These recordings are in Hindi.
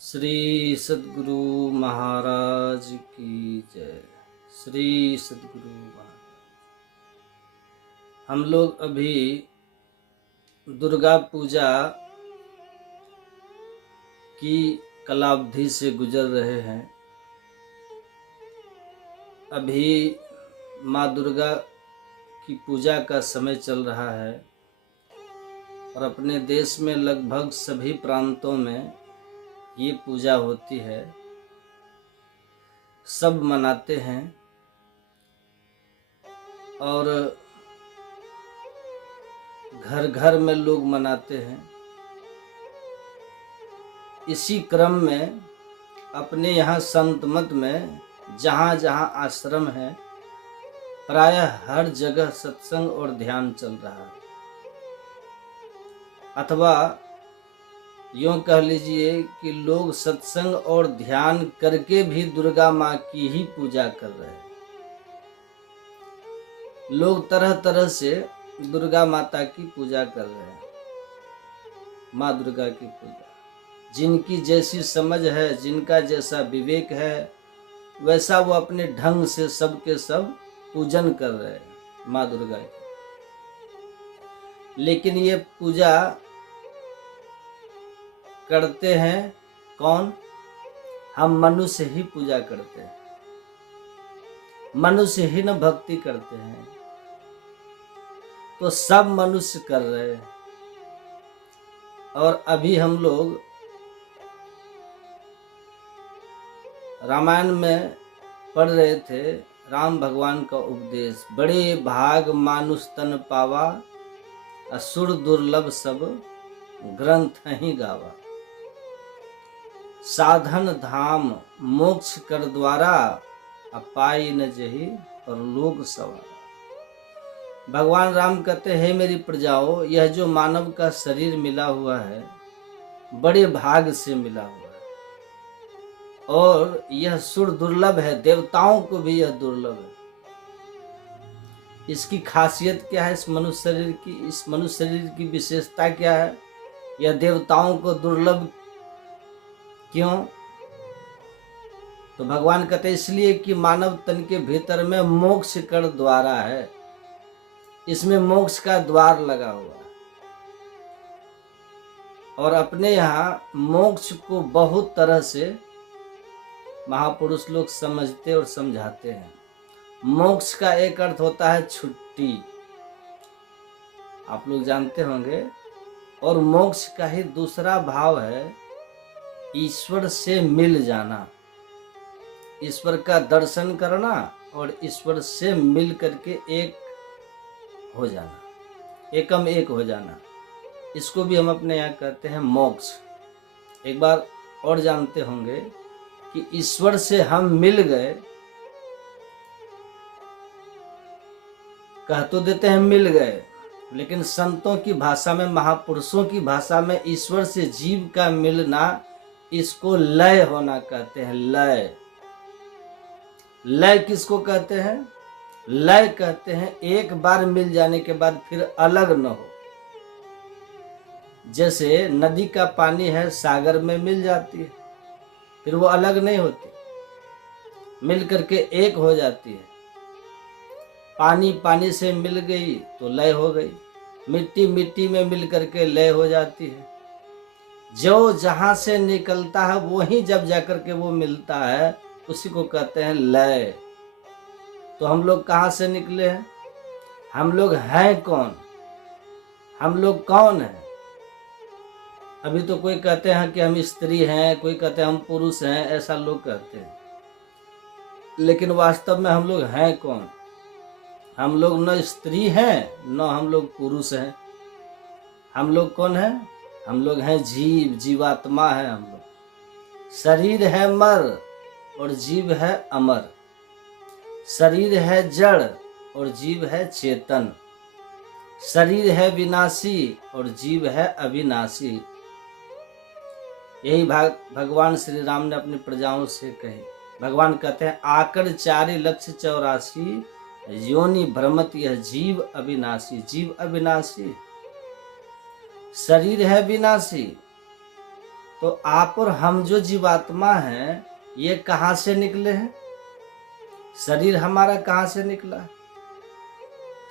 श्री सद्गुरु महाराज की जय। श्री सद्गुरु महाराज। हम लोग अभी दुर्गा पूजा की कलावधि से गुजर रहे हैं। अभी माँ दुर्गा की पूजा का समय चल रहा है और अपने देश में लगभग सभी प्रांतों में ये पूजा होती है। सब मनाते हैं और घर घर में लोग मनाते हैं। इसी क्रम में अपने यहाँ संत मत में जहाँ जहाँ आश्रम है प्रायः हर जगह सत्संग और ध्यान चल रहा है, अथवा यूँ कह लीजिए कि लोग सत्संग और ध्यान करके भी दुर्गा माँ की ही पूजा कर रहे हैं। लोग तरह तरह से दुर्गा माता की पूजा कर रहे हैं। माँ दुर्गा की पूजा जिनकी जैसी समझ है, जिनका जैसा विवेक है, वैसा वो अपने ढंग से सबके सब पूजन कर रहे हैं माँ दुर्गा की। लेकिन ये पूजा करते हैं कौन? हम मनुष्य ही पूजा करते हैं, मनुष्य ही न भक्ति करते हैं। तो सब मनुष्य कर रहे हैं। और अभी हम लोग रामायण में पढ़ रहे थे राम भगवान का उपदेश, बड़े भाग मानुष तन पावा, असुर दुर्लभ सब ग्रंथ ही गावा। साधन धाम मोक्ष कर द्वारा, अपाई न जही और लोग सवारा। भगवान राम कहते हैं, मेरी प्रजाओं, यह जो मानव का शरीर मिला हुआ है बड़े भाग से मिला हुआ है और यह सुर दुर्लभ है, देवताओं को भी यह दुर्लभ है। इसकी खासियत क्या है? इस मनुष्य शरीर की, इस मनुष्य शरीर की विशेषता क्या है? यह देवताओं को दुर्लभ क्यों? तो भगवान कहते इसलिए कि मानव तन के भीतर में मोक्ष कर द्वारा है, इसमें मोक्ष का द्वार लगा हुआ है। और अपने यहाँ मोक्ष को बहुत तरह से महापुरुष लोग समझते और समझाते हैं। मोक्ष का एक अर्थ होता है छुट्टी, आप लोग जानते होंगे। और मोक्ष का ही दूसरा भाव है ईश्वर से मिल जाना, ईश्वर का दर्शन करना और ईश्वर से मिल करके एक हो जाना, एकम एक हो जाना। इसको भी हम अपने यहाँ कहते हैं मोक्ष। एक बार और जानते होंगे कि ईश्वर से हम मिल गए, कह तो देते हैं मिल गए, लेकिन संतों की भाषा में, महापुरुषों की भाषा में ईश्वर से जीव का मिलना, इसको लय होना कहते हैं। लय, लय किसको कहते हैं? लय कहते हैं एक बार मिल जाने के बाद फिर अलग न हो। जैसे नदी का पानी है, सागर में मिल जाती है, फिर वो अलग नहीं होती, मिल करके एक हो जाती है। पानी पानी से मिल गई तो लय हो गई, मिट्टी मिट्टी में मिल करके लय हो जाती है। जो जहां से निकलता है वही जब जाकर के वो मिलता है, उसी को कहते हैं लय। तो हम लोग कहाँ से निकले हैं? हम लोग हैं कौन? हम लोग कौन हैं? अभी तो कोई कहते हैं कि हम स्त्री हैं, कोई कहते हैं हम पुरुष हैं, ऐसा लोग कहते हैं। लेकिन वास्तव में हम लोग हैं कौन? हम लोग न स्त्री हैं न हम लोग पुरुष हैं। हम लोग कौन हैं? हम लोग हैं जीव, जीवात्मा है हम लोग। शरीर है मर और जीव है अमर। शरीर है जड़ और जीव है चेतन। शरीर है विनाशी और जीव है अविनाशी। यही भगवान श्री राम ने अपनी प्रजाओं से कही। भगवान कहते हैं, आकर 4,84,000 योनि भ्रमत यह जीव अविनाशी। जीव अविनाशी, शरीर है विनाशी, तो आप और हम जो जीवात्मा हैं, ये कहाँ से निकले हैं? शरीर हमारा कहाँ से निकला?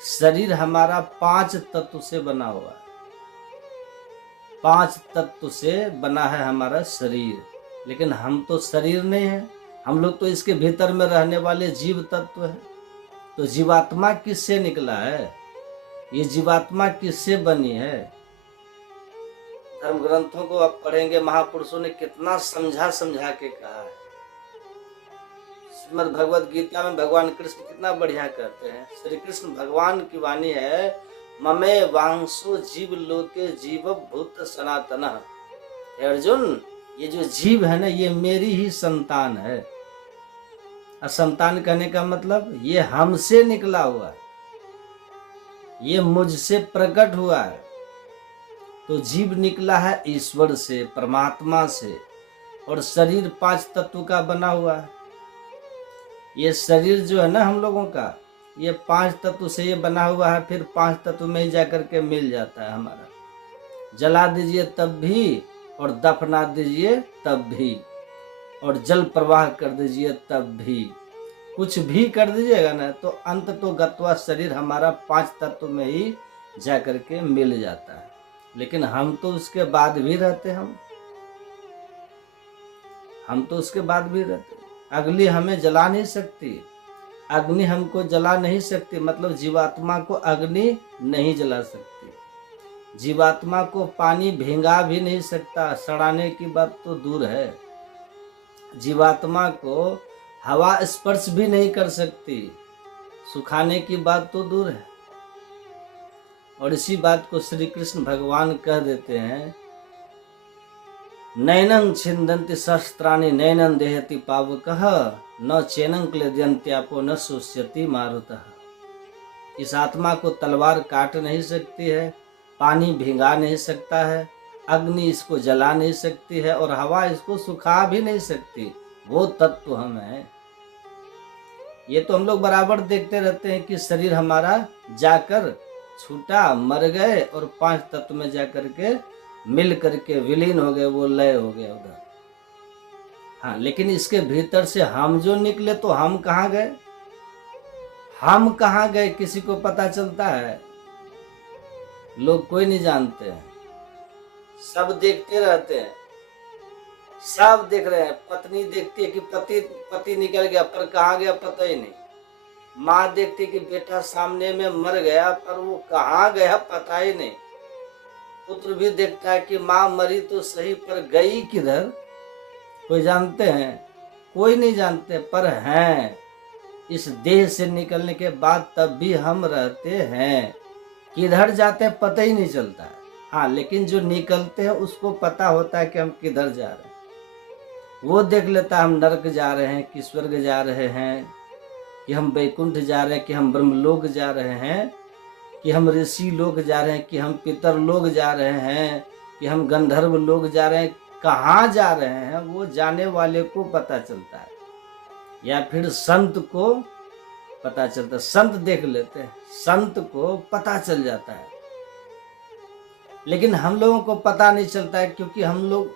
शरीर हमारा 5 तत्व से बना हुआ है। 5 तत्व से बना है हमारा शरीर, लेकिन हम तो शरीर नहीं है, हम लोग तो इसके भीतर में रहने वाले जीव तत्व हैं। तो जीवात्मा किससे निकला है? ये जीवात्मा किससे बनी है? धर्म ग्रंथों को आप पढ़ेंगे, महापुरुषों ने कितना समझा समझा के कहा है। श्रीमद् भगवद गीता में भगवान कृष्ण कितना बढ़िया कहते हैं। श्री कृष्ण भगवान की वाणी है, ममे वांसो जीव लोके जीव भूत सनातन। अर्जुन, ये जो जीव है ना, ये मेरी ही संतान है। और संतान कहने का मतलब ये हमसे निकला हुआ है, ये मुझसे प्रकट हुआ है। तो जीव निकला है ईश्वर से, परमात्मा से। और शरीर 5 तत्व का बना हुआ है। ये शरीर जो है ना हम लोगों का, ये 5 तत्व से ये बना हुआ है। फिर 5 तत्व में ही जाकर के मिल जाता है हमारा। जला दीजिए तब भी, और दफना दीजिए तब भी, और जल प्रवाह कर दीजिए तब भी, कुछ भी कर दीजिएगा ना, तो अंत तो गत्वा शरीर हमारा 5 तत्व में ही जाकर के मिल जाता है। लेकिन हम तो उसके बाद भी रहते हैं, हम तो उसके बाद भी रहते हैं। अग्नि हमें जला नहीं सकती, अग्नि हमको जला नहीं सकती, मतलब जीवात्मा को अग्नि नहीं जला सकती। जीवात्मा को पानी भींगा भी नहीं सकता, सड़ाने की बात तो दूर है। जीवात्मा को हवा स्पर्श भी नहीं कर सकती, सुखाने की बात तो दूर है। और इसी बात को श्री कृष्ण भगवान कह देते हैं, नैनं छिन्दन्ति शस्त्राणि नैनं देहति पावकः न चैनं क्लेदयन्त्यापो न शुष्यति मारुतः। इस आत्मा को तलवार काट नहीं सकती है, पानी भिंगा नहीं सकता है, अग्नि इसको जला नहीं सकती है, और हवा इसको सुखा भी नहीं सकती। वो तत्व हम हैं। ये तो हम लोग बराबर देखते रहते हैं कि शरीर हमारा जाकर छूटा, मर गए, और 5 तत्व में जाकर के मिल करके विलीन हो गए, वो लय हो गया उधर। हाँ, लेकिन इसके भीतर से हम जो निकले, तो हम कहाँ गए? हम कहाँ गए किसी को पता चलता है? लोग कोई नहीं जानते हैं। सब देखते रहते हैं, सब देख रहे हैं। पत्नी देखती है कि पति निकल गया, पर कहाँ गया पता ही नहीं। माँ देखती है कि बेटा सामने में मर गया, पर वो कहाँ गया पता ही नहीं। पुत्र भी देखता है कि माँ मरी तो सही, पर गई किधर? कोई जानते हैं? कोई नहीं जानते। पर हैं, इस देह से निकलने के बाद तब भी हम रहते हैं। किधर जाते हैं पता ही नहीं चलता है। हाँ, लेकिन जो निकलते हैं उसको पता होता है कि हम किधर जा रहे हैं। वो देख लेता है हम नरक जा रहे हैं, कि स्वर्ग जा रहे हैं, कि हम वैकुंठ जा रहे हैं, कि हम ब्रह्मलोक जा रहे हैं, कि हम ऋषि लोग जा रहे हैं, कि हम पितर लोग जा रहे हैं, कि हम गंधर्व लोग जा रहे हैं। कहाँ जा रहे हैं वो जाने वाले को पता चलता है, या फिर संत को पता चलता है। संत देख लेते हैं, संत को पता चल जाता है। लेकिन हम लोगों को पता नहीं चलता है, क्योंकि हम लोग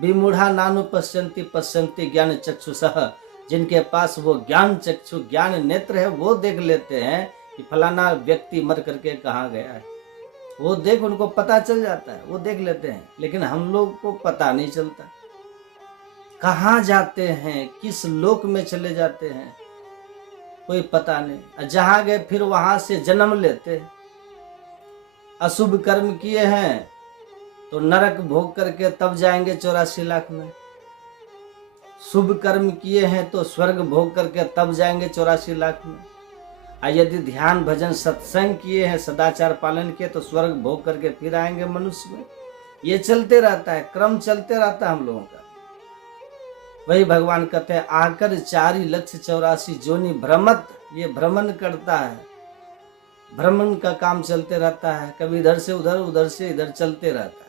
विमूढ़ा नानु पश्यन्ति पश्यन्ति ज्ञान चक्षुषः, जिनके पास वो ज्ञान चक्षु, ज्ञान नेत्र है, वो देख लेते हैं कि फलाना व्यक्ति मर करके कहाँ गया है। वो देख, उनको पता चल जाता है, वो देख लेते हैं। लेकिन हम लोग को पता नहीं चलता कहाँ जाते हैं, किस लोक में चले जाते हैं, कोई पता नहीं। जहाँ गए फिर वहां से जन्म लेते हैं। अशुभ कर्म किए हैं तो नरक भोग करके तब जाएंगे 84 लाख में। शुभ कर्म किए हैं तो स्वर्ग भोग करके तब जाएंगे 84 लाख में। यदि ध्यान भजन सत्संग किए हैं, सदाचार पालन किए, तो स्वर्ग भोग करके फिर आएंगे मनुष्य में। ये चलते रहता है, क्रम चलते रहता है हम लोगों का। वही भगवान कहते हैं, आकर 4,84,84 जोनि भ्रमत, ये भ्रमण करता है, भ्रमण का काम चलते रहता है। कभी इधर से उधर, उधर से इधर चलते रहता है।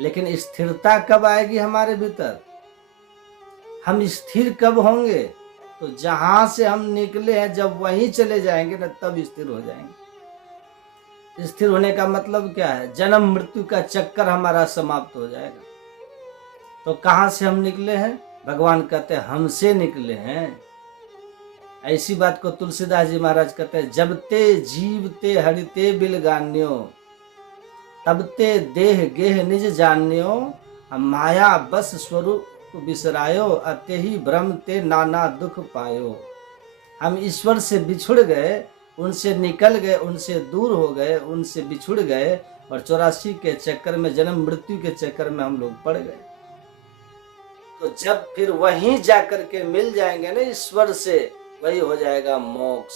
लेकिन स्थिरता कब आएगी हमारे भीतर? हम स्थिर कब होंगे? तो जहां से हम निकले हैं जब वहीं चले जाएंगे ना, तब स्थिर हो जाएंगे। स्थिर होने का मतलब क्या है? जन्म मृत्यु का चक्कर हमारा समाप्त हो जाएगा। तो कहाँ से हम निकले हैं? भगवान कहते हैं हमसे निकले हैं। ऐसी बात को तुलसीदास जी महाराज कहते हैं, जब ते जीवते हरिते बिल गान्यो, तब ते देह गेह निज जान्यो, हम माया बस स्वरूप बिसरायो, अते ही भ्रम ते नाना दुख पायो। हम ईश्वर से बिछुड़ गए, उनसे निकल गए, उनसे दूर हो गए, उनसे बिछुड़ गए और 84 के चक्कर में, जन्म मृत्यु के चक्कर में हम लोग पड़ गए। तो जब फिर वहीं जाकर के मिल जाएंगे ना ईश्वर से, वही हो जाएगा मोक्ष,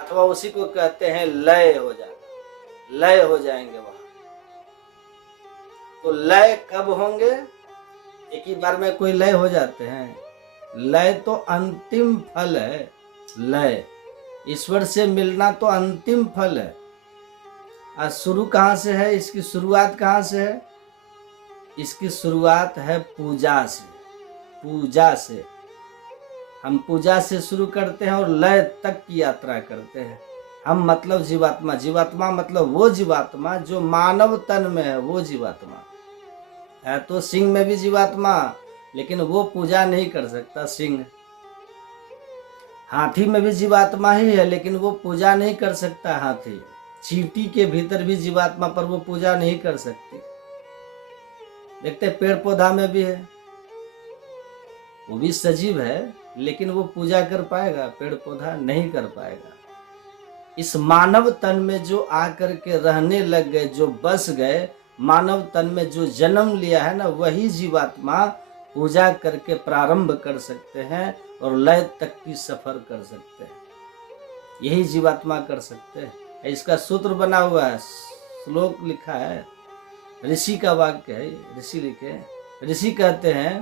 अथवा उसी को कहते हैं लय हो जाएगा, लय हो जाएंगे वहां। तो लय कब होंगे? एक ही बार में कोई लय हो जाते हैं? लय तो अंतिम फल है। लय, ईश्वर से मिलना तो अंतिम फल है। आज शुरू कहाँ से है? इसकी शुरुआत कहाँ से है? इसकी शुरुआत है पूजा से। पूजा से हम पूजा से शुरू करते हैं और लय तक की यात्रा करते हैं। हम मतलब जीवात्मा, जीवात्मा मतलब वो जीवात्मा जो मानव तन में है, वो जीवात्मा है। तो सिंह में भी जीवात्मा, लेकिन वो पूजा नहीं कर सकता सिंह। हाथी में भी जीवात्मा ही है, लेकिन वो पूजा नहीं कर सकता हाथी। चींटी के भीतर भी जीवात्मा, पर वो पूजा नहीं कर सकती। देखते पेड़ पौधा में भी है, वो भी सजीव है, लेकिन वो पूजा कर पाएगा? पेड़ पौधा नहीं कर पाएगा। इस मानव तन में जो आकर के रहने लग गए, जो बस गए, मानव तन में जो जन्म लिया है ना, वही जीवात्मा पूजा करके प्रारंभ कर सकते हैं और लय तक की सफर कर सकते हैं। यही जीवात्मा कर सकते हैं। इसका सूत्र बना हुआ है, श्लोक लिखा है, ऋषि का वाक्य है, ऋषि लिखे। ऋषि कहते हैं,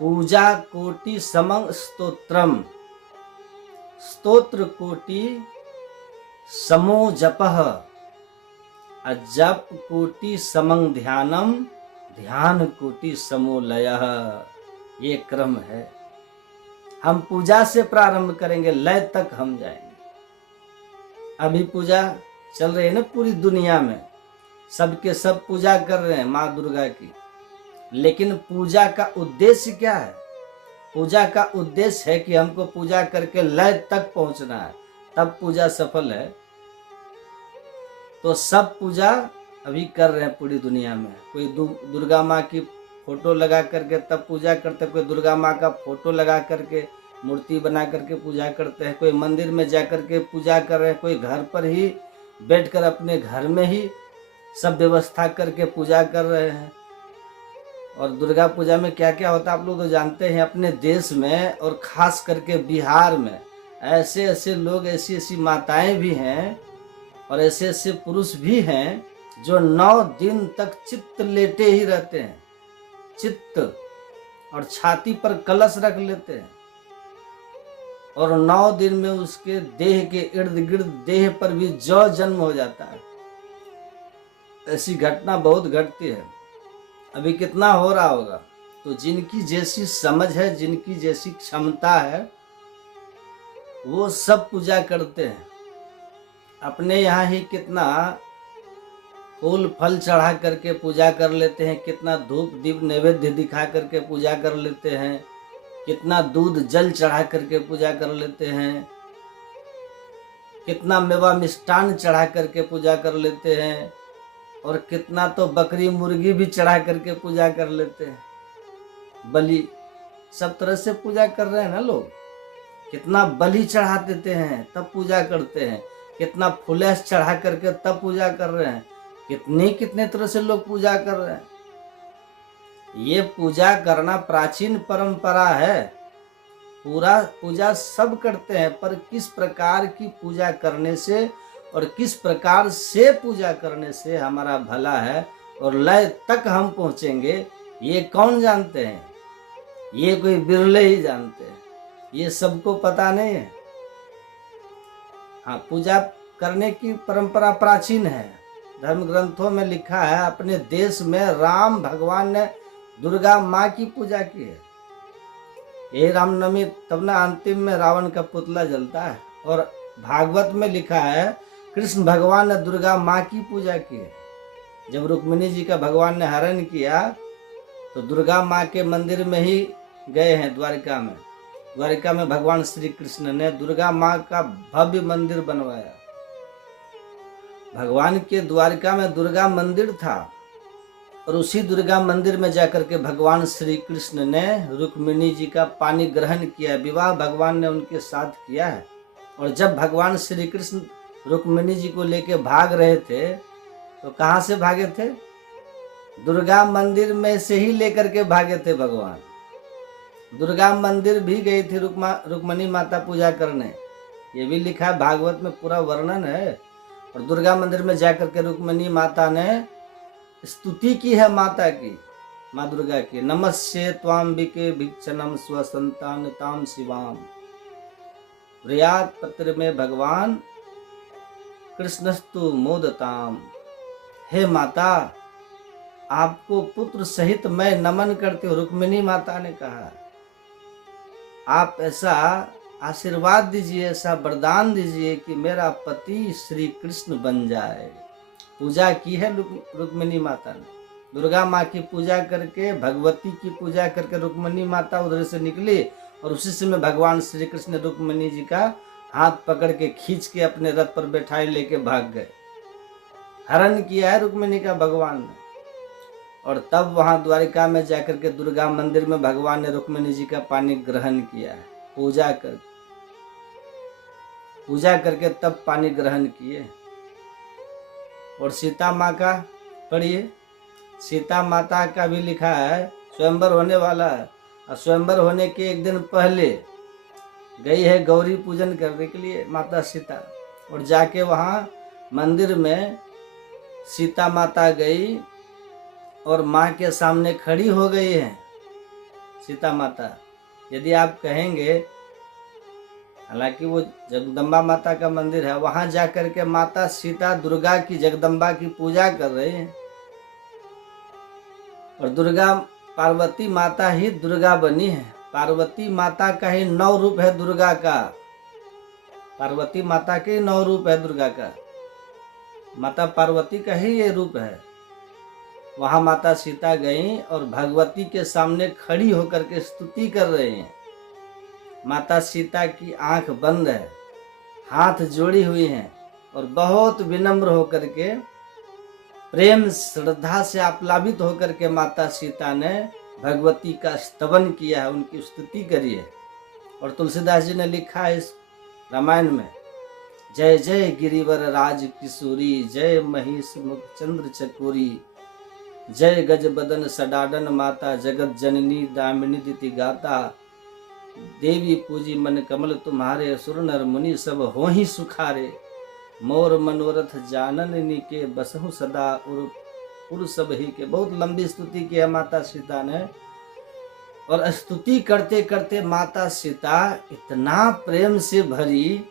पूजा कोटि समं स्तोत्रम, स्तोत्र कोटि समो जपः, जप कोटि समं ध्यानम, ध्यान कोटि समो लयः। ये क्रम है। हम पूजा से प्रारंभ करेंगे, लय तक हम जाएंगे। अभी पूजा चल रही है ना पूरी दुनिया में, सबके सब पूजा कर रहे हैं माँ दुर्गा की, लेकिन पूजा का उद्देश्य क्या है? पूजा का उद्देश्य है कि हमको पूजा करके लय तक पहुंचना है, तब पूजा सफल है। तो सब पूजा अभी कर रहे हैं पूरी दुनिया में। कोई दुर्गा माँ की फोटो लगा करके तब पूजा करते हैं, कोई दुर्गा माँ का फोटो लगा करके मूर्ति बना करके पूजा करते हैं, कोई मंदिर में जा करके पूजा कर रहे हैं, कोई घर पर ही बैठकर अपने घर में ही सब व्यवस्था करके पूजा कर रहे हैं। और दुर्गा पूजा में क्या क्या होता है आप लोग तो जानते हैं। अपने देश में और खास करके बिहार में ऐसे ऐसे लोग, ऐसी ऐसी माताएं भी हैं और ऐसे ऐसे पुरुष भी हैं जो 9 दिन तक चित्त लेटे ही रहते हैं, चित्त, और छाती पर कलश रख लेते हैं और 9 दिन में उसके देह के इर्द गिर्द, देह पर भी जौ जन्म हो जाता है। ऐसी घटना बहुत घटती है। अभी कितना हो रहा होगा। तो जिनकी जैसी समझ है, जिनकी जैसी क्षमता है, वो सब पूजा करते हैं। अपने यहाँ ही कितना फूल फल चढ़ा करके पूजा कर लेते हैं, कितना धूप दीप नैवेद्य दिखा करके पूजा कर लेते हैं, कितना दूध जल चढ़ा करके पूजा कर लेते हैं, कितना मेवा मिष्टान चढ़ा करके पूजा कर लेते हैं, और कितना तो बकरी मुर्गी भी चढ़ा करके पूजा कर लेते हैं। बलि, सब तरह से पूजा कर रहे हैं ना लोग। कितना बलि चढ़ा देते हैं तब पूजा करते हैं, कितना फुलेस चढ़ा करके तब पूजा कर रहे हैं, कितने तरह से लोग पूजा कर रहे हैं। ये पूजा करना प्राचीन परंपरा है। पूरा पूजा सब करते हैं, पर किस प्रकार की पूजा करने से और किस प्रकार से पूजा करने से हमारा भला है और लय तक हम पहुंचेंगे, ये कौन जानते हैं? ये कोई बिरले ही जानते हैं, ये सबको पता नहीं है। हाँ, पूजा करने की परंपरा प्राचीन है। धर्म ग्रंथों में लिखा है, अपने देश में राम भगवान ने दुर्गा माँ की पूजा की है। यही रामनवमी, तब ना अंतिम में रावण का पुतला जलता है। और भागवत में लिखा है, कृष्ण भगवान ने दुर्गा माँ की पूजा की है। जब रुक्मिणी जी का भगवान ने हरण किया तो दुर्गा माँ के मंदिर में ही गए हैं द्वारिका में। द्वारिका में भगवान श्री कृष्ण ने दुर्गा माँ का भव्य मंदिर बनवाया। भगवान के द्वारिका में दुर्गा मंदिर था और उसी दुर्गा मंदिर में जाकर के भगवान श्री कृष्ण ने रुक्मिणी जी का पानी ग्रहण किया। विवाह भगवान ने उनके साथ किया है। और जब भगवान श्री कृष्ण रुक्मिणी जी को लेके भाग रहे थे तो कहाँ से भागे थे? दुर्गा मंदिर में से ही लेकर के भागे थे भगवान। दुर्गा मंदिर भी गई थी रुक्मिणी माता पूजा करने। ये भी लिखा है, भागवत में पूरा वर्णन है। और दुर्गा मंदिर में जाकर के रुक्मिणी माता ने स्तुति की है माता की, माँ दुर्गा की। नमस्ये त्वाम्बिके भिक्षणम स्वसंतानताम शिवाम। व्रयात पत्र में भगवान कृष्णस्तु मोदताम। हे माता, आपको पुत्र सहित मैं नमन करती हूँ। रुक्मिणी माता ने कहा, आप ऐसा आशीर्वाद दीजिए, ऐसा वरदान दीजिए कि मेरा पति श्री कृष्ण बन जाए। पूजा की है रुक्मिणी माता ने। दुर्गा माँ की पूजा करके, भगवती की पूजा करके रुक्मिणी माता उधर से निकली और उसी समय भगवान श्री कृष्ण ने रुक्मिणी जी का हाथ पकड़ के खींच के अपने रथ पर बैठाए लेके भाग गए। हरण किया है रुक्मिणी का भगवान ने। और तब वहां द्वारिका में जाकर के दुर्गा मंदिर में भगवान ने रुक्मिणी जी का पानी ग्रहण किया है। पूजा करके तब पानी ग्रहण किए। और सीता माँ का पढ़िए, सीता माता का भी लिखा है, स्वयंवर होने वाला है। और स्वयंवर होने के एक दिन पहले गई है गौरी पूजन करने के लिए माता सीता। और जाके वहाँ मंदिर में सीता माता गई और माँ के सामने खड़ी हो गई है सीता माता। यदि आप कहेंगे, हालांकि वो जगदम्बा माता का मंदिर है, वहां जाकर के माता सीता दुर्गा की, जगदम्बा की पूजा कर रहे हैं। और दुर्गा पार्वती माता ही दुर्गा बनी है। पार्वती माता का ही 9 रूप है दुर्गा का। पार्वती माता के 9 रूप है दुर्गा का। माता पार्वती का ही ये रूप है। वहां माता सीता गई और भगवती के सामने खड़ी होकर के स्तुति कर रहे हैं। माता सीता की आंख बंद है, हाथ जोड़ी हुई हैं और बहुत विनम्र होकर के, प्रेम श्रद्धा से आप्लावित होकर के माता सीता ने भगवती का स्तवन किया है, उनकी स्तुति करी है। और तुलसीदास जी ने लिखा है इस रामायण में, जय जय गिरिवर राज किशोरी, जय महिष मुख चंद्र चकोरी, जय गज बदन सडाडन माता, जगत जननी दामिनी दिति गाता, देवी पूजी मन कमल तुम्हारे, सुर नर मुनि सब होहि सुखारे, मोर मनोरथ जानन के बसहु सदा उर सब ही के। बहुत लंबी स्तुति की है माता सीता ने। और स्तुति करते करते माता सीता इतना प्रेम से भरी,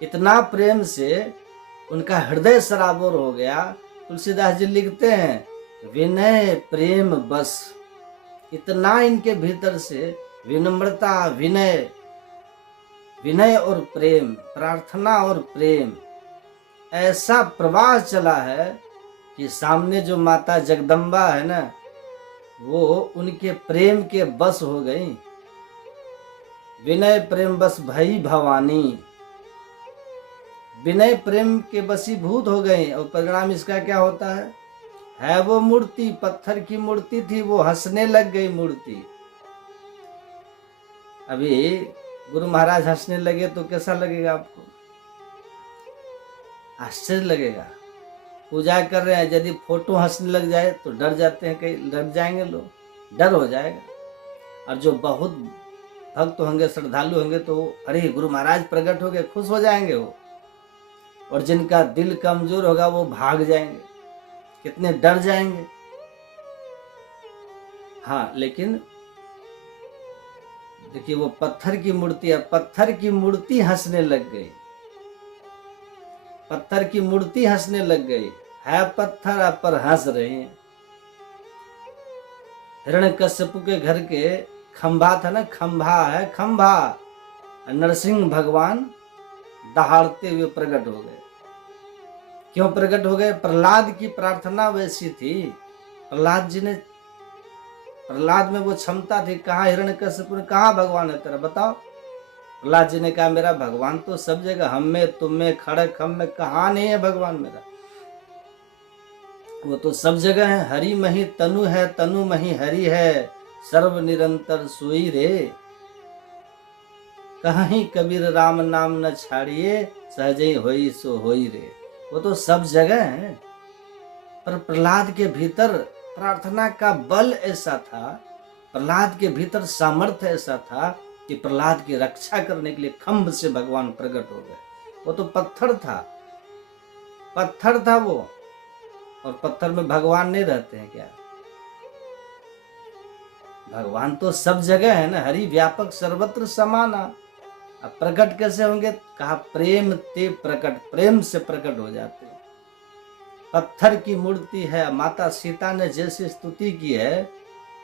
इतना प्रेम से उनका हृदय सराबोर हो गया। तुलसीदास जी लिखते हैं, विनय प्रेम बस। इतना इनके भीतर से विनम्रता, विनय और प्रेम, प्रार्थना और प्रेम ऐसा प्रवाह चला है कि सामने जो माता जगदम्बा है ना, वो उनके प्रेम के बस हो गई। विनय प्रेम बस भई भवानी, विनय प्रेम के बसीभूत हो गई। और परिणाम इसका क्या होता है वो मूर्ति, पत्थर की मूर्ति थी, वो हंसने लग गई मूर्ति। अभी गुरु महाराज हंसने लगे तो कैसा लगेगा आपको? आश्चर्य लगेगा। पूजा कर रहे हैं, यदि फोटो हंसने लग जाए तो डर जाते हैं, कहीं डर जाएंगे लोग, डर हो जाएगा। और जो बहुत भक्त होंगे, श्रद्धालु होंगे तो अरे गुरु महाराज प्रकट हो गए, खुश हो जाएंगे वो। और जिनका दिल कमजोर होगा वो भाग जाएंगे, कितने डर जाएंगे। हाँ, लेकिन देखिए वो पत्थर की मूर्ति है, पत्थर की मूर्ति हंसने लग गई, पत्थर की मूर्ति हंसने लग गई है। पत्थर पर हंस रहे हैं। हिरण्यकश्यप के घर के खंभा था ना, खंभा है, खंभा, नरसिंह भगवान दहाड़ते हुए प्रकट हो गए। क्यों प्रकट हो गए? प्रहलाद की प्रार्थना वैसी थी। प्रहलाद जी ने प्रहलाद में वो क्षमता थी। कहाँ हिरण्यकश्यप ने, कहाँ भगवान है तेरा, बताओ। प्रहलाद जी ने कहा मेरा भगवान तो सब जगह, हम में, तुम में, खड़क हम में, कहाँ नहीं है भगवान मेरा, वो तो सब जगह है। हरि मही तनु है, तनु मही हरि है, सर्व निरंतर सोई रे। कहीं कबीर राम नाम न छाड़िए, सहजई होई सो होई रे। वो तो सब जगह है, पर प्रहलाद के भीतर प्रार्थना का बल ऐसा था, प्रहलाद के भीतर सामर्थ्य ऐसा था कि प्रहलाद की रक्षा करने के लिए खंभ से भगवान प्रकट हो गए। वो तो पत्थर था, पत्थर था वो, और पत्थर में भगवान नहीं रहते हैं क्या? भगवान तो सब जगह है ना, हरि व्यापक सर्वत्र समाना। अब प्रकट कैसे होंगे? कहा प्रेम ते प्रकट, प्रेम से प्रकट हो जाते हैं। पत्थर की मूर्ति है, माता सीता ने जैसी स्तुति की है,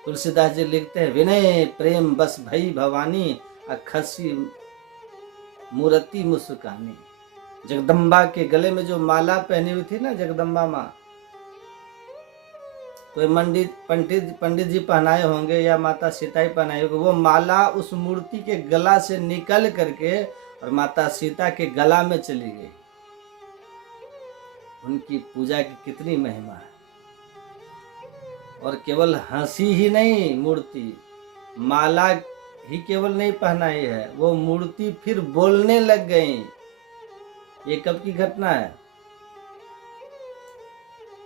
तुलसीदास जी लिखते हैं विनय प्रेम बस भई भवानी, खसी मूर्ति मुस्कानी। जगदम्बा के गले में जो माला पहनी हुई थी ना, जगदम्बा माँ, कोई पंडित जी पहनाए होंगे या माता सीता ही पहनाई होगी, वो माला उस मूर्ति के गला से निकल करके और माता सीता के गला में चली गई। उनकी पूजा की कितनी महिमा है। और केवल हंसी ही नहीं, मूर्ति माला ही केवल नहीं पहनाई है, वो मूर्ति फिर बोलने लग गई। ये कब की घटना है?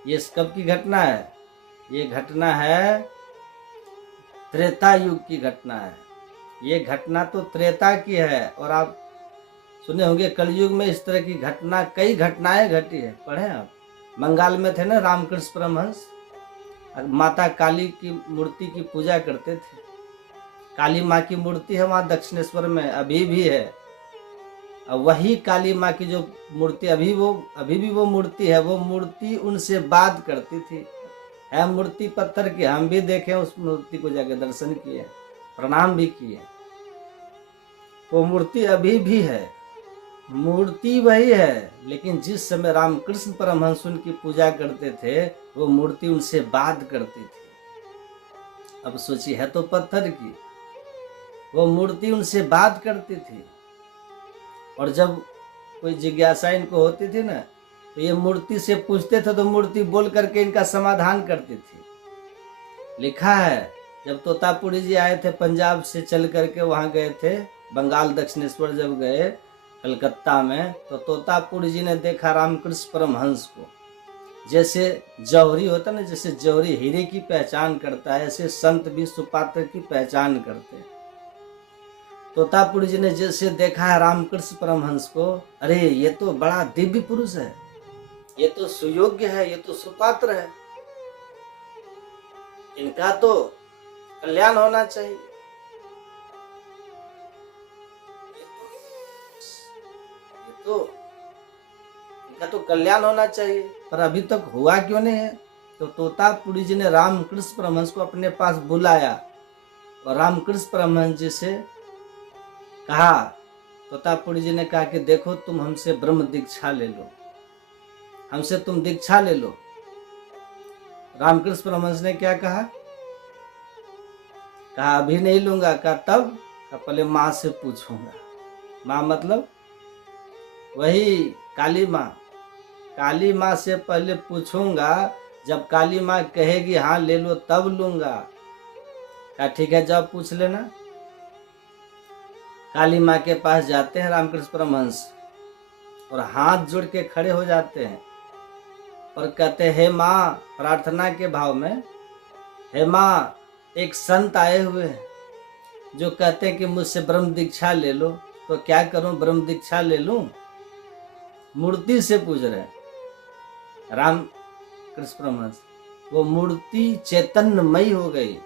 ये कब की घटना है? ये घटना है त्रेता युग की घटना है। ये घटना तो त्रेता की है, और आप सुने होंगे कलयुग में इस तरह की घटना, कई घटनाएं घटी है। पढ़े आप? बंगाल में थे ना रामकृष्ण परमहंस, माता काली की मूर्ति की पूजा करते थे। काली माँ की मूर्ति है वहाँ दक्षिणेश्वर में, अभी भी है। अब वही काली माँ की जो मूर्ति अभी भी वो मूर्ति है, वो मूर्ति उनसे बात करती थी। है मूर्ति पत्थर की, हम भी देखे उस मूर्ति को, जाके दर्शन किए, प्रणाम भी किए। वो मूर्ति अभी भी है, मूर्ति वही है, लेकिन जिस समय रामकृष्ण परमहंस उनकी पूजा करते थे, वो मूर्ति उनसे बात करती थी। अब सोचिए, है तो पत्थर की, वो मूर्ति उनसे बात करती थी। और जब कोई जिज्ञासा इनको होती थी ना, तो ये मूर्ति से पूछते थे, तो मूर्ति बोल करके इनका समाधान करती थी। लिखा है जब तोतापुरी जी आए थे पंजाब से चल करके, वहां गए थे बंगाल दक्षिणेश्वर, जब गए कलकत्ता में, तो तोतापुरी जी ने देखा रामकृष्ण परमहंस को। जैसे जौहरी होता ना, जैसे जौहरी हीरे की पहचान करता है, ऐसे संत भी सुपात्र की पहचान करते हैं। तोतापुरी जी ने जैसे देखा है रामकृष्ण परमहंस को, अरे ये तो बड़ा दिव्य पुरुष है, ये तो सुयोग्य है, ये तो सुपात्र है, इनका तो कल्याण होना चाहिए, इनका तो कल्याण होना चाहिए। पर अभी तक हुआ क्यों नहीं है? तो तोतापुरी जी ने रामकृष्ण परमहंस को अपने पास बुलाया और रामकृष्ण परमहंस जी से कहा, तोतापुरी जी ने कहा कि देखो तुम हमसे ब्रह्म दीक्षा ले लो, हमसे तुम दीक्षा ले लो। रामकृष्ण परमहंस ने क्या कहा? कहा अभी नहीं लूंगा। कहा तब? कहा पहले माँ से पूछूंगा। माँ मतलब वही काली माँ। काली माँ से पहले पूछूंगा, जब काली माँ कहेगी हाँ ले लो तब लूंगा। कहा ठीक है, जब पूछ लेना। काली माँ के पास जाते हैं रामकृष्ण परमहंस और हाथ जोड़ के खड़े हो जाते हैं और कहते हैं, हे माँ, प्रार्थना के भाव में, हे माँ, एक संत आए हुए हैं जो कहते हैं कि मुझसे ब्रह्म दीक्षा ले लो, तो क्या करूं, ब्रह्म दीक्षा ले लूं? मूर्ति से पूछ रहे हैं राम कृष्ण परमहंस। वो मूर्ति चैतन्यमयी हो गई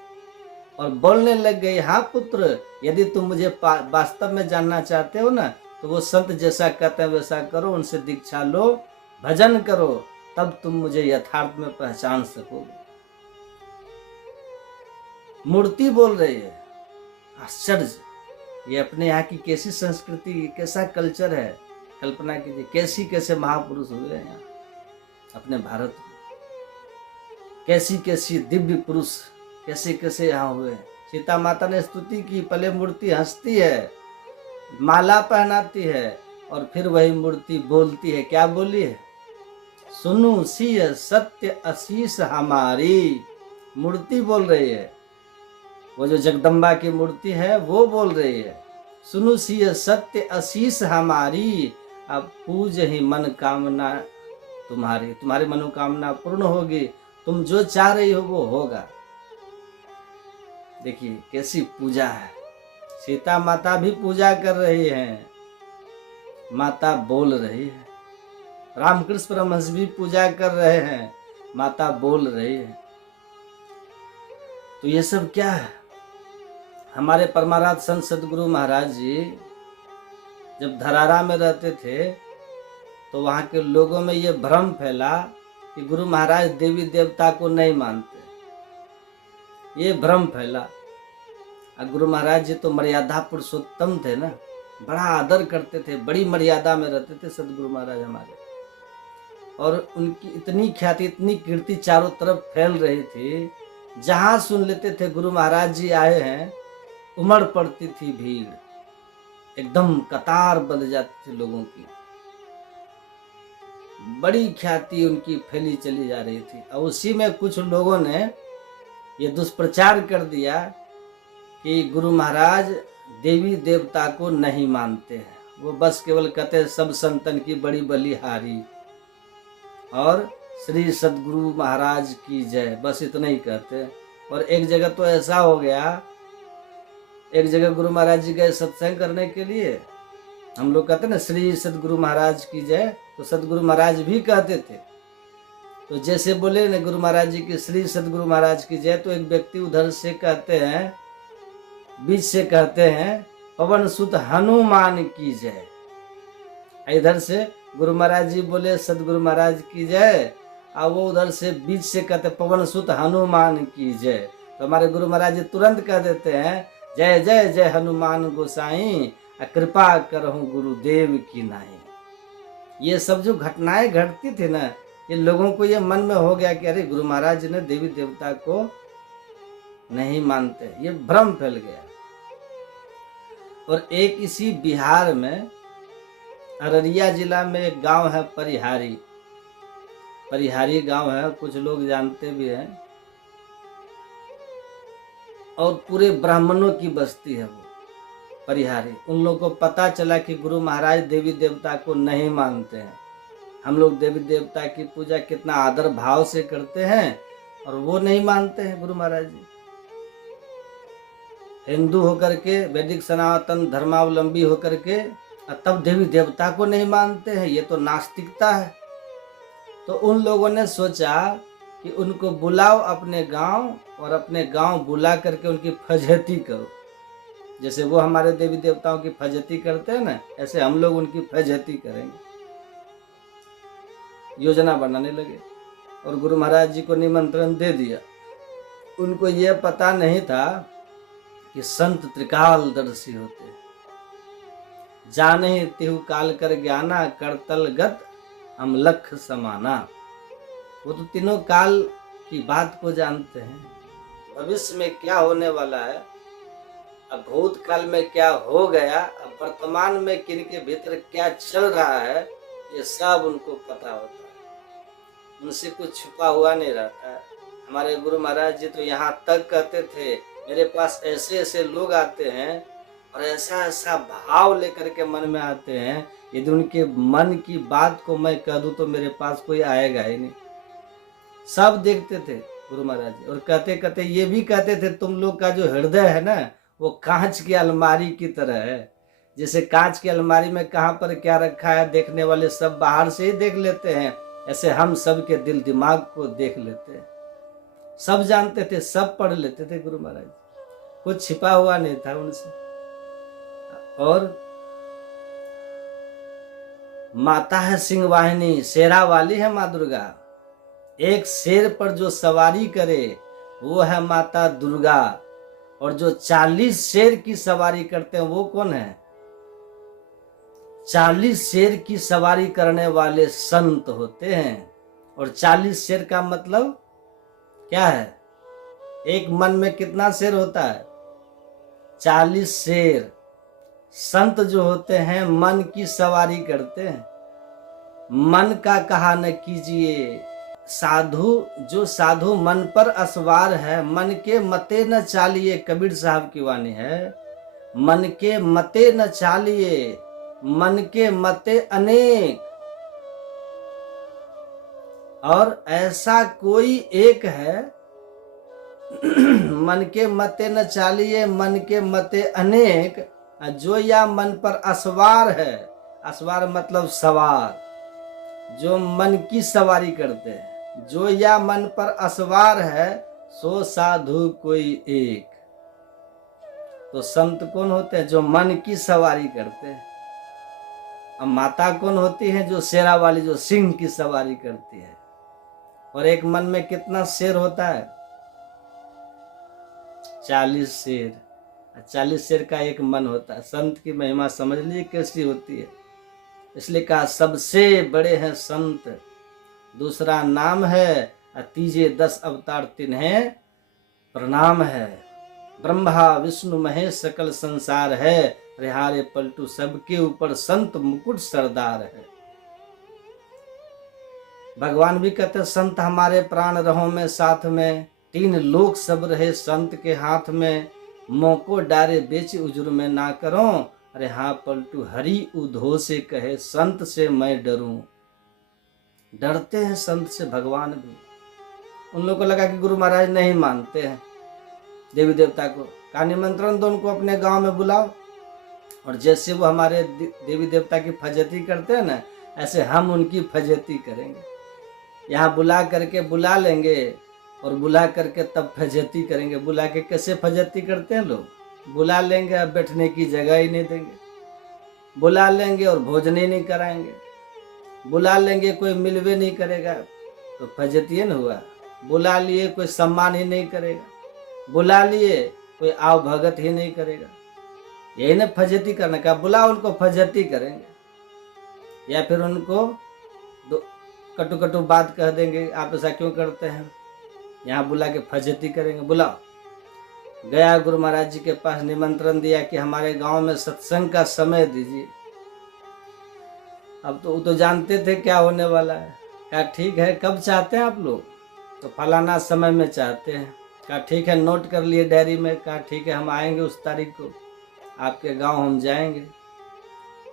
और बोलने लग गई, हाँ पुत्र, यदि तुम मुझे वास्तव में जानना चाहते हो ना, तो वो संत जैसा कहते हैं वैसा करो, उनसे दीक्षा लो, भजन करो, तब तुम मुझे यथार्थ में पहचान सकोगे। मूर्ति बोल रही है। आश्चर्य! ये अपने यहाँ की कैसी संस्कृति, कैसा कल्चर है, कल्पना कीजिए, कैसे महापुरुष हुए हैं यहाँ अपने भारत में, कैसी दिव्य पुरुष कैसे कैसे यहाँ हुए। सीता माता ने स्तुति की, पहले मूर्ति हंसती है, माला पहनाती है, और फिर वही मूर्ति बोलती है। क्या बोली है? सुनु सिय सत्य आशीष हमारी। मूर्ति बोल रही है, वो जो जगदम्बा की मूर्ति है वो बोल रही है, सुनु सिय सत्य आशीष हमारी, अब पूज ही मन कामना तुम्हारी, तुम्हारी मनोकामना पूर्ण होगी, तुम जो चाह रही हो वो होगा। देखिए कैसी पूजा है। सीता माता भी पूजा कर रही हैं, माता बोल रही है। रामकृष्ण परमहंस भी पूजा कर रहे हैं, माता बोल रही है। तो ये सब क्या है? हमारे परमाराध संत सदगुरु महाराज जी जब धरारा में रहते थे तो वहाँ के लोगों में ये भ्रम फैला कि गुरु महाराज देवी देवता को नहीं मानते। ये भ्रम फैला। और गुरु महाराज जी तो मर्यादा पुरुषोत्तम थे ना, बड़ा आदर करते थे, बड़ी मर्यादा में रहते थे सदगुरु महाराज हमारे। और उनकी इतनी ख्याति, इतनी कीर्ति चारों तरफ फैल रही थी, जहां सुन लेते थे गुरु महाराज जी आए हैं, उमड़ पड़ती थी भीड़, एकदम कतार बंध जाती थी लोगों की। बड़ी ख्याति उनकी फैली चली जा रही थी। और उसी में कुछ लोगों ने ये दुष्प्रचार कर दिया कि गुरु महाराज देवी देवता को नहीं मानते हैं, वो बस केवल कहते सब संतन की बड़ी बलिहारी और श्री सदगुरु महाराज की जय, बस इतना ही कहते। और एक जगह तो ऐसा हो गया, एक जगह गुरु महाराज जी गए सत्संग करने के लिए, हम लोग कहते ना श्री सदगुरु महाराज की जय, तो सदगुरु महाराज भी कहते थे। तो जैसे बोले ना गुरु महाराज जी की श्री सदगुरु महाराज की जय, तो एक व्यक्ति उधर से कहते हैं, बीच से कहते हैं पवन सुत हनुमान की जय। इधर से गुरु महाराज जी बोले सदगुरु महाराज की जय, और वो उधर से बीच से कहते पवन सुत हनुमान की जय। तो हमारे गुरु महाराज जी तुरंत कह देते हैं जय जय जय हनुमान गोसाई, कृपा करहूं गुरुदेव की नाई। ये सब जो घटनाएं घटती थी ना, ये लोगों को ये मन में हो गया कि अरे गुरु महाराज जी ने देवी देवता को नहीं मानते, ये भ्रम फैल गया। और एक इसी बिहार में अररिया जिला में एक गांव है परिहारी, परिहारी गांव है, कुछ लोग जानते भी हैं, और पूरे ब्राह्मणों की बस्ती है वो परिहारी। उन लोगों को पता चला कि गुरु महाराज देवी देवता को नहीं मानते हैं, हम लोग देवी देवता की पूजा कितना आदर भाव से करते हैं, और वो नहीं मानते हैं गुरु महाराज जी। हिंदू होकर के, वैदिक सनातन धर्मावलंबी होकर के, तब देवी देवता को नहीं मानते हैं, ये तो नास्तिकता है। तो उन लोगों ने सोचा कि उनको बुलाओ अपने गांव, और अपने गांव बुला करके उनकी फजहती करो। जैसे वो हमारे देवी देवताओं की फजहती करते हैं ना, ऐसे हम लोग उनकी फजहती करेंगे। योजना बनाने लगे और गुरु महाराज जी को निमंत्रण दे दिया। उनको यह पता नहीं था कि संत त्रिकालदर्शी होते, जाने तिहु काल कर ज्ञाना, करतलगत हम लख समाना। वो तो तीनों काल की बात को जानते हैं, भविष्य में क्या होने वाला है, अब भूतकाल में क्या हो गया, अब वर्तमान में किन के भीतर क्या चल रहा है, ये सब उनको पता होता है, उनसे कुछ छुपा हुआ नहीं रहता है। हमारे गुरु महाराज जी तो यहाँ तक कहते थे, मेरे पास ऐसे ऐसे लोग आते हैं और ऐसा ऐसा भाव लेकर के मन में आते हैं, यदि उनके मन की बात को मैं कह दूं तो मेरे पास कोई आएगा ही नहीं। सब देखते थे गुरु महाराज जी, और कहते कहते ये भी कहते थे, तुम लोग का जो हृदय है ना, वो कांच की अलमारी की तरह है। जैसे कांच की अलमारी में कहाँ पर क्या रखा है देखने वाले सब बाहर से ही देख लेते हैं, ऐसे हम सब के दिल दिमाग को देख लेते हैं। सब जानते थे, सब पढ़ लेते थे गुरु महाराज, कुछ छिपा हुआ नहीं था उनसे। और माता है सिंह वाहिनी, शेरा वाली है माँ दुर्गा। एक शेर पर जो सवारी करे वो है माता दुर्गा, और जो 40 शेर की सवारी करते हैं वो कौन है? 40 शेर की सवारी करने वाले संत होते हैं। और 40 शेर का मतलब क्या है? एक मन में कितना शेर होता है? 40 शेर। संत जो होते हैं मन की सवारी करते हैं। मन का कहा न कीजिए। साधु मन पर असवार है, मन के मते न चालिए। कबीर साहब की वाणी है, मन के मते न चालिए, मन के मते अनेक। और ऐसा कोई एक है, मन के मते न चालिए, मन के मते अनेक, जो या मन पर असवार है। असवार मतलब सवार, जो मन की सवारी करते हैं। जो या मन पर असवार है, सो साधु कोई एक। तो संत कौन होते हैं? जो मन की सवारी करते हैं। अब माता कौन होती है? जो शेरा वाली, जो सिंह की सवारी करती है। और एक मन में कितना शेर होता है? 40 शेर। 40 शेर का एक मन होता है। संत की महिमा समझ लीजिए कैसी होती है। इसलिए कहा सबसे बड़े हैं संत, दूसरा नाम है, तीजे 10 अवतार तिन्हें प्रणाम है। ब्रह्मा विष्णु महेश सकल संसार है, रिहारे पलटू सबके ऊपर संत मुकुट सरदार है। भगवान भी कहते हैं संत हमारे प्राण रहो में साथ में, 3 लोक सब रहे संत के हाथ में। मोको डारे बेच उजुर में ना करो, अरे हाँ पलटू हरि उधो से कहे संत से मैं डरूं। डरते हैं संत से भगवान भी। उन लोगों को लगा कि गुरु महाराज नहीं मानते हैं देवी देवता को। कहा निमंत्रण दो, उनको अपने गांव में बुलाओ, और जैसे वो हमारे देवी देवता की फजती करते हैं ना, ऐसे हम उनकी फजती करेंगे। यहाँ बुला लेंगे और बुला करके तब फजती करेंगे। बुला के कैसे फजती करते हैं लोग? बुला लेंगे, अब बैठने की जगह ही नहीं देंगे। बुला लेंगे और भोजन ही नहीं कराएंगे। बुला लेंगे, कोई मिलवे नहीं करेगा, तो फजती है ना हुआ। बुला लिए, कोई सम्मान ही नहीं करेगा। बुला लिए, कोई आव भगत ही नहीं करेगा। यही ना फजती करने का। बुला उनको, फजती करेंगे। या फिर उनको कटु कटु बात कह देंगे, आप ऐसा क्यों करते हैं। यहाँ बुला के फजती करेंगे। बुलाओ। गया गुरु महाराज जी के पास, निमंत्रण दिया कि हमारे गांव में सत्संग का समय दीजिए। अब तो वो तो जानते थे क्या होने वाला है। कहा ठीक है, कब चाहते हैं आप लोग? तो फलाना समय में चाहते हैं। कहा ठीक है, नोट कर लिए डायरी में। कहा ठीक है, हम आएंगे उस तारीख को, आपके गांव हम जाएंगे।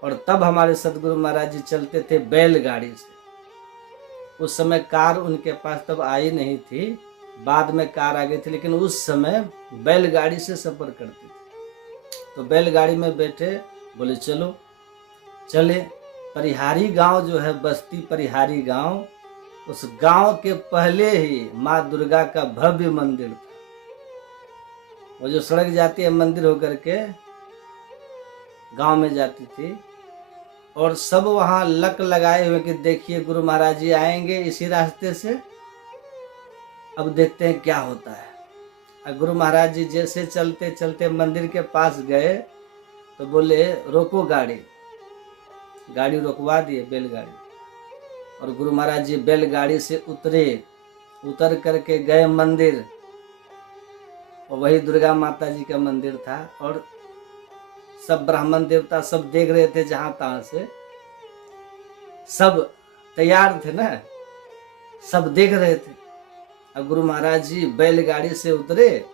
और तब हमारे सतगुरु महाराज जी चलते थे बैलगाड़ी से। उस समय कार उनके पास तब आई नहीं थी, बाद में कार आ गई थी, लेकिन उस समय बैलगाड़ी से सफर करते थे। तो बैलगाड़ी में बैठे, बोले चलो। चले। परिहारी गांव जो है, बस्ती परिहारी गांव, उस गांव के पहले ही माँ दुर्गा का भव्य मंदिर था। वो जो सड़क जाती है मंदिर होकर के गांव में जाती थी, और सब वहां लक लगाए हुए कि देखिए गुरु महाराज जी आएंगे इसी रास्ते से, अब देखते हैं क्या होता है। और गुरु महाराज जी जैसे चलते चलते मंदिर के पास गए तो बोले रोको गाड़ी। गाड़ी रोकवा दिए, बैलगाड़ी। और गुरु महाराज जी बैलगाड़ी से उतरे। उतर करके गए मंदिर, और वही दुर्गा माता जी का मंदिर था। और सब ब्राह्मण देवता सब देख रहे थे, जहां तहां से सब तैयार थे ना, सब देख रहे थे। अब गुरु महाराज जी बैलगाड़ी से उतरे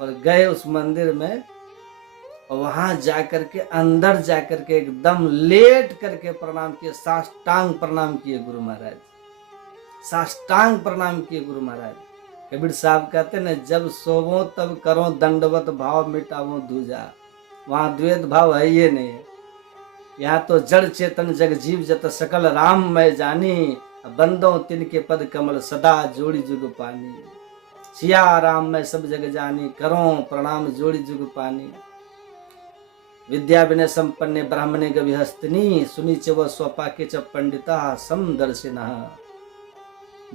और गए उस मंदिर में, और वहां जाकर के अंदर जाकर के एकदम लेट करके प्रणाम किए, साष्टांग प्रणाम किए गुरु महाराज, साष्टांग प्रणाम किए गुरु महाराज। कबीर साहब कहते न, जब सोवो तब करो दंडवत भाव मिटावो दूजा। वहां द्वैत भाव है ये नहीं है। यहाँ तो जड़ चेतन जग जीव जत सकल राम मैं जानी, बंदों तिनके पद कमल सदा जोड़ी जुग पानी। सिया राम मैं सब जग जानी, करो प्रणाम जोड़ी जुग पानी। विद्या विनय संपन्ने ब्राह्मणे गविहस्तिनी, सुनी चव स्वपा के च पंडिता समदर्शिनः।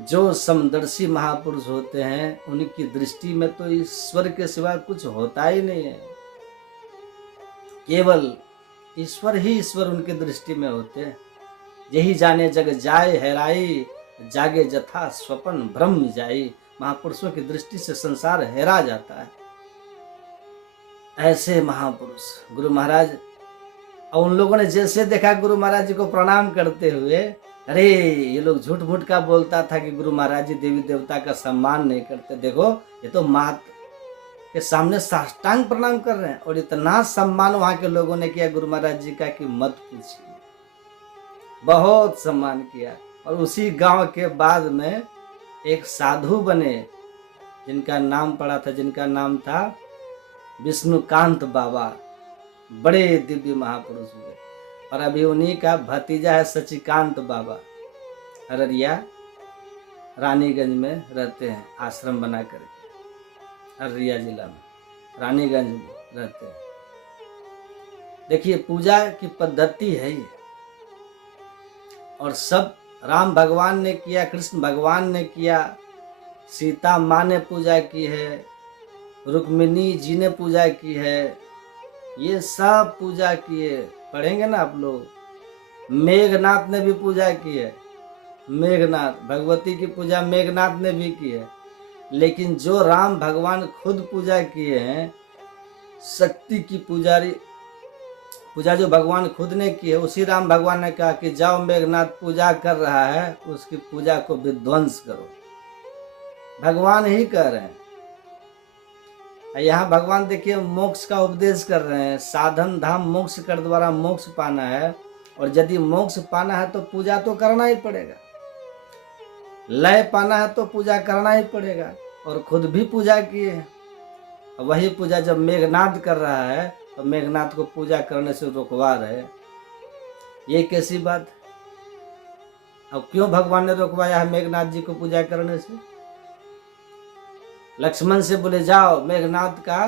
जो समदर्शी महापुरुष होते हैं, उनकी दृष्टि में तो ईश्वर के सिवा कुछ होता ही नहीं है। केवल ईश्वर ही ईश्वर उनकी दृष्टि में होते हैं। यही जाने जग जाए हैराई, जागे जथा स्वपन ब्रह्म जाई। महापुरुषों की दृष्टि से संसार हेरा जाता है। ऐसे महापुरुष गुरु महाराज, और उन लोगों ने जैसे देखा गुरु महाराज जी को प्रणाम करते हुए, अरे ये लोग झूठ मूठ का बोलता था कि गुरु महाराज जी देवी देवता का सम्मान नहीं करते, देखो ये तो मात के सामने साष्टांग प्रणाम कर रहे हैं। और इतना सम्मान वहां के लोगों ने किया गुरु महाराज जी का कि मत पूछिए, बहुत सम्मान किया। और उसी गांव के बाद में एक साधु बने जिनका नाम पड़ा था, जिनका नाम था विष्णुकांत बाबा, बड़े दिव्य महापुरुष हुए। और अभी उन्हीं का भतीजा है सचिकांत बाबा, अररिया रानीगंज में रहते हैं, आश्रम बना करके अररिया जिला में रानीगंज में रहते हैं। देखिए पूजा की पद्धति है ये, और सब राम भगवान ने किया, कृष्ण भगवान ने किया, सीता माँ ने पूजा की है, रुक्मिणी जी ने पूजा की है, ये सब पूजा किए। पढ़ेंगे ना आप लोग, मेघनाथ ने भी पूजा की है, मेघनाथ भगवती की पूजा मेघनाथ ने भी की है। लेकिन जो राम भगवान खुद पूजा किए हैं, शक्ति की पूजा जो भगवान खुद ने की है, उसी राम भगवान ने कहा कि जाओ मेघनाथ पूजा कर रहा है, उसकी पूजा को विध्वंस करो। भगवान ही कह रहे हैं। यहाँ भगवान देखिए मोक्ष का उपदेश कर रहे हैं, साधन धाम मोक्ष कर द्वारा मोक्ष पाना है, और यदि मोक्ष पाना है तो पूजा तो करना ही पड़ेगा, लय पाना है तो पूजा करना ही पड़ेगा। और खुद भी पूजा किए, वही पूजा जब मेघनाथ कर रहा है तो मेघनाथ को पूजा करने से रोकवा रहे, ये कैसी बात। अब क्यों भगवान ने रोकवाया है मेघनाथ जी को पूजा करने से? लक्ष्मण से बोले जाओ मेघनाथ का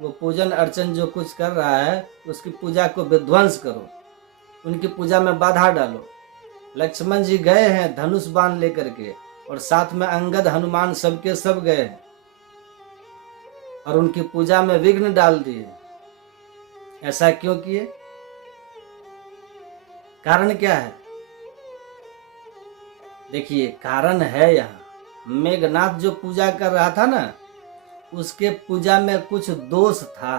वो पूजन अर्चन जो कुछ कर रहा है उसकी पूजा को विध्वंस करो, उनकी पूजा में बाधा डालो। लक्ष्मण जी गए हैं धनुष बाण लेकर के, और साथ में अंगद हनुमान सबके सब गए हैं, और उनकी पूजा में विघ्न डाल दिए। ऐसा क्यों किए? कारण क्या है? देखिए कारण है यहाँ, मेघनाथ जो पूजा कर रहा था ना, उसके पूजा में कुछ दोष था।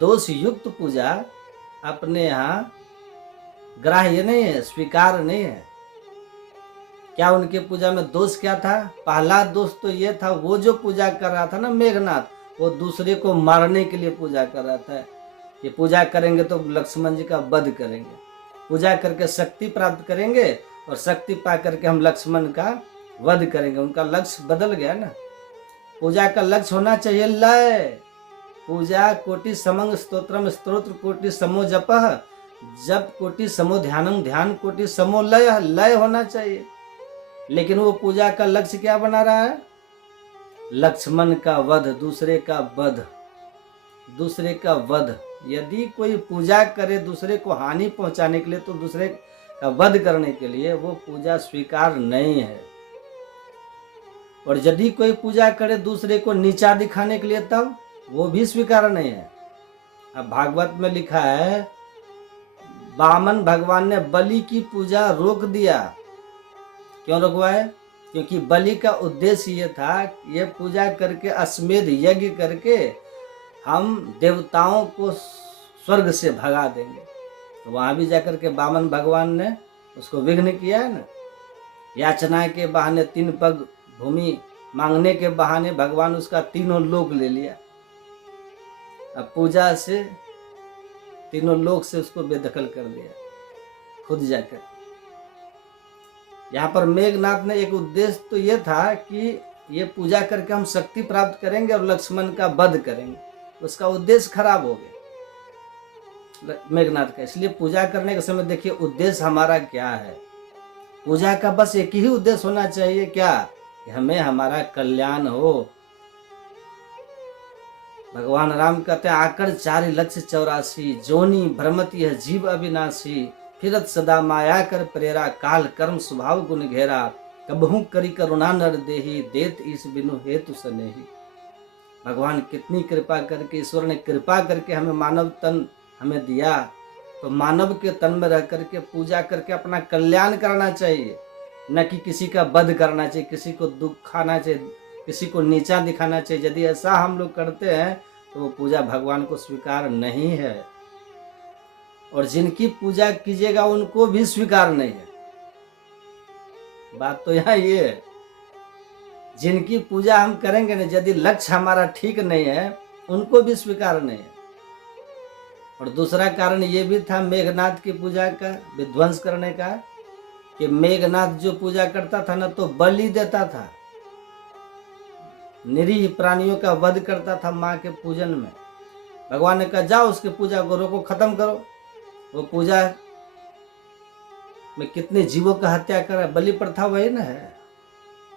दोष युक्त पूजा अपने यहाँ ग्राह्य नहीं है, स्वीकार नहीं है। क्या उनके पूजा में दोष क्या था? पहला दोष तो ये था, वो जो पूजा कर रहा था ना मेघनाथ, वो दूसरे को मारने के लिए पूजा कर रहा था। ये पूजा करेंगे तो लक्ष्मण जी का वध करेंगे, पूजा करके शक्ति प्राप्त करेंगे, और शक्ति पा करके हम लक्ष्मण का वध करेंगे। उनका लक्ष्य बदल गया ना। पूजा का लक्ष्य होना चाहिए लय। पूजा कोटि समंग स्तोत्रम स्तोत्र कोटि समो जपः, जप कोटि समो ध्यानम ध्यान कोटि समो लय, लय होना चाहिए। लेकिन वो पूजा का लक्ष्य क्या बना रहा है? लक्ष्मण का वध, दूसरे का वध, दूसरे का वध। यदि कोई पूजा करे दूसरे को हानि पहुंचाने के लिए, तो दूसरे का वध करने के लिए, वो पूजा स्वीकार नहीं है। और यदि कोई पूजा करे दूसरे को नीचा दिखाने के लिए, तब वो भी स्वीकार नहीं है। अब भागवत में लिखा है, वामन भगवान ने बलि की पूजा रोक दिया। क्यों रोकवाए? क्योंकि बलि का उद्देश्य ये था, ये पूजा करके अश्वमेध यज्ञ करके हम देवताओं को स्वर्ग से भगा देंगे। तो वहाँ भी जाकर के वामन भगवान ने उसको विघ्न किया है ना। याचना के बहाने, 3 पग भूमि मांगने के बहाने भगवान उसका 3 लोक ले लिया। अब पूजा से 3 लोक से उसको बेदखल कर दिया खुद जाकर। यहाँ पर मेघनाथ ने एक उद्देश्य तो ये था कि ये पूजा करके हम शक्ति प्राप्त करेंगे और लक्ष्मण का वध करेंगे, उसका उद्देश्य खराब हो गया मेघनाथ का। इसलिए पूजा करने के समय देखिए उद्देश्य हमारा क्या है। पूजा का बस एक ही उद्देश्य होना चाहिए, क्या? कि हमें हमारा कल्याण हो। भगवान राम कहते हैं, आकर 4 लक्ष्य 84 जोनी भ्रमति है जीव अविनाशी, फिरत सदा माया कर प्रेरा, काल कर्म स्वभाव गुण घेरा, कबहू करी करुणा नर देही, देत इस बिनु हेतु सनेही। भगवान कितनी कृपा करके, ईश्वर ने कृपा करके हमें मानव तन हमें दिया, तो मानव के तन में रह करके पूजा करके अपना कल्याण करना चाहिए। न कि किसी का वध करना चाहिए, किसी को दुखाना चाहिए, किसी को नीचा दिखाना चाहिए। यदि ऐसा हम लोग करते हैं तो वो पूजा भगवान को स्वीकार नहीं है, और जिनकी पूजा कीजिएगा उनको भी स्वीकार नहीं है। बात तो यहाँ ये है, जिनकी पूजा हम करेंगे ना, यदि लक्ष्य हमारा ठीक नहीं है उनको भी स्वीकार नहीं है। और दूसरा कारण ये भी था मेघनाथ की पूजा का विध्वंस करने का, कि मेघनाथ जो पूजा करता था ना तो बलि देता था, निरीह प्राणियों का वध करता था माँ के पूजन में। भगवान ने कहा जाओ उसकी पूजा को रोको, खत्म करो। वो पूजा में कितने जीवों का हत्या करा, बलि प्रथा वही ना है,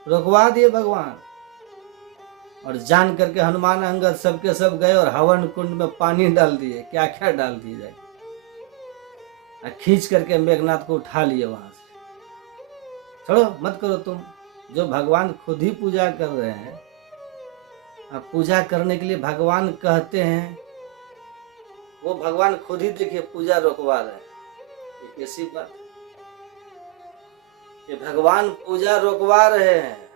रोकवा दिए भगवान। और जान करके हनुमान अंगद सबके सब गए और हवन कुंड में पानी डाल दिए, क्या क्या डाल दिए जाए, खींच करके मेघनाथ को उठा लिए वहां से। छोड़ो मत करो तुम, जो भगवान खुद ही पूजा कर रहे हैं। अब पूजा करने के लिए भगवान कहते हैं, वो भगवान खुद ही देखिए पूजा रोकवा रहे हैं। ये कैसी बात है, ये भगवान पूजा रोकवा रहे हैं।